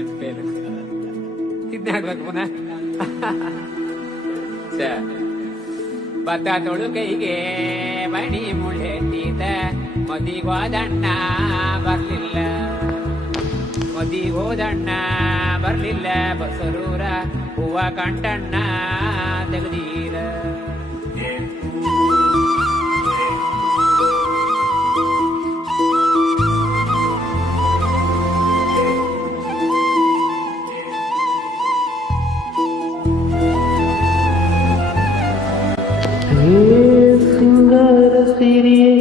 ನೆನಪೇನು ಇದನ್ನ ಹಾಡ್ಬೇಕು ಪುನಃ. ಭತ್ತ ತೊಳುಕೈಗೆ ಮಣಿ ಮುಳ್ಳೆತ್ತಿದ ಮದಿಗೋದಣ್ಣ ಬರ್ಲಿಲ್ಲ, ಮದಿಗೋದಣ್ಣ ಬರ್ಲಿಲ್ಲ, ಬಸರೂರ ಹೂವ ಕಂಟಣ್ಣ ತೆಗದೀರ. ಸಿಂಗಾರ ಸಿರಿಯೇ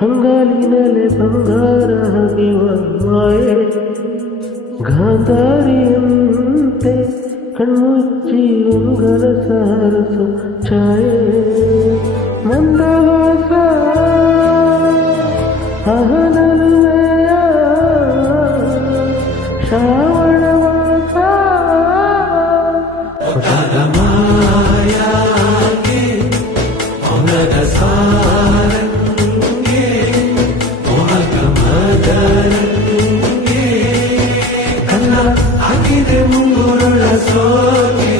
ಹಂಗಾಲಿನಲೆ ಬಂಗಾರ ಹಗೆವ ಮಾಯೆ, ಗಾಂಧಾರಿಯಂತೆ ಕಣ್ಮುಚ್ಚಿ ಉಂಗರ ಸಾರಸು ಛಾಯೆ, ಮಂದವಾಸ ಅಹನಲುವೆಯ ಶ್ರಾವಣವಾಸ ಮಾಯಾಗೆ ಹೊನಗ ಸಾರಂಗೆ ಮೊಹಕ ಮದರಂಗೆ ಕನ್ನ ಹಾಕಿದೆ ಮುಂಗುರುಳ ಸೋಗೆ.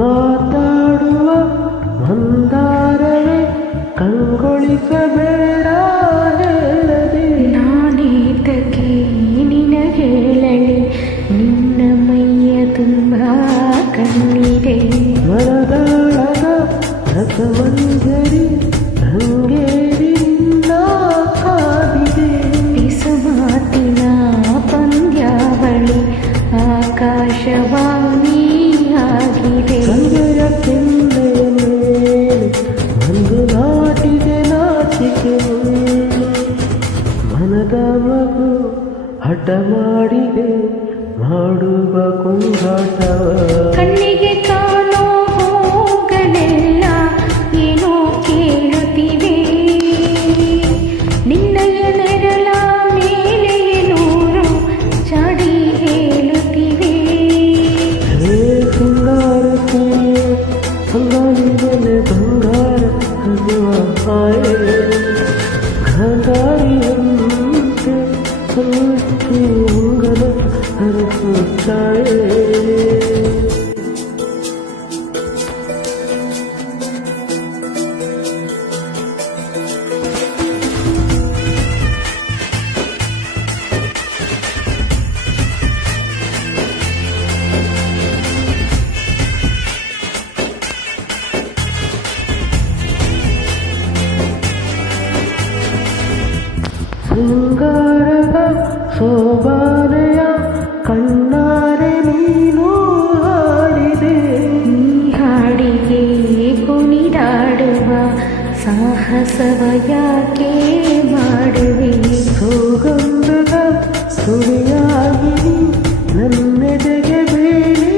ಮಾತಾಡುವ ಮಂದಾರವೇ ಕಂಗೊಳಿಸಬೇಡ ಹೇಳದೆ, ನಾನೇತಕ್ಕೆ ನಿನಗೇಳಲಿ ನಿನ್ನ ಮೈಯ ತುಂಬ ಕಣ್ಣಿದೆ. ಮರದಾಳದ ರಸಮಂಜರಿ ರಂಗೇರಿ ನಿನ್ನ ಕಾದಿದೆ, ಬಿಸು ಮಾತಿನ ಪಂದ್ಯಾವಳಿ ಆಕಾಶವಾಣಿ ಆಗಿದೆ. ಸಂಜೆಯ ಕೆಂಡೆಯ ಮೇಲೆ ಒಂದು ನಾಟಿದೆ ನಾಚಿಕೆ ಮುಳ್ಳು, ಮನದ ಮಗು ಹಠ ಮಾಡಿದೆ ಮಾಡುವ ಕುಂಗಾಟವ. ಕಣ್ಣಿಗೆ ಕಾಣೋ ಹೋಗಲೆಲ್ಲ ಏನೋ ಕೇಳುತ್ತಿವೆ, ನಿನ್ನಯ ನೆರಳ ಮೇಲೆ ನೂರು ಚಾಡಿ ಹೇಳುತ್ತಿವೆ. ಹೇ ಸಿಂಗಾರ ಸಿರಿಯೇ ಹಂಗಾಲಿನಲೆ ಬಂಗಾರ ಹಗುವ ಹಾಯೆ, ಗಾಂಧಾರಿಯಂತೆ ಕಣ್ಣುಚ್ಚಿ ಉಂಗರ ಹರಸು ಛಾಯೆ. ಶೃಂಗಾರದ ಶೋಭಾನೆಯ ಕಣ್ಣಾರೆ ನೀನು ಹಾಡಿದೆ, ಈ ಹಾಡಿಗೆ ಕುಣಿದಾಡುವ ಸಾಹಸವ ಯಾಕೆ ಮಾಡುವೆ. ಸುಗಂಧದ ಸುಳಿಯಾಗಿ ನನ್ನೆದೆಗೆ ಬೇಲಿ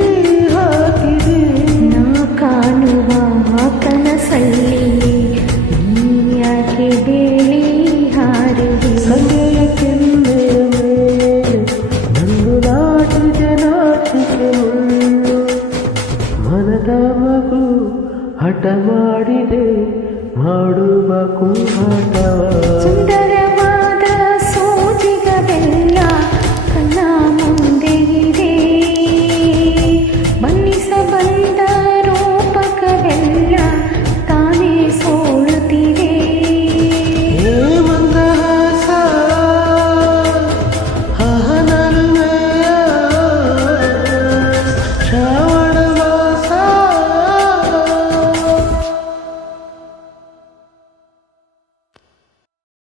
ಹಾಕಿದೆ, ನಾ ಕಾಣುವ ಕನಸಲ್ಲಿ ನೀನ್ಯಾಕೆ ಬೇಳಿ ಹಾರುವೆ. ಸಂಜೆಯ ಕೆನ್ನೆಯ ಮೇಲೆ ನಂದು ನಾಟಿದೆ ನಾಚಿಕೆ ಮುಳ್ಳು, ಮನದ ಮಗು ಹಠ ಮಾಡಿದೆ ಮಾಡುವ ಕುಂಗಾಟವ. ಸುಂದರ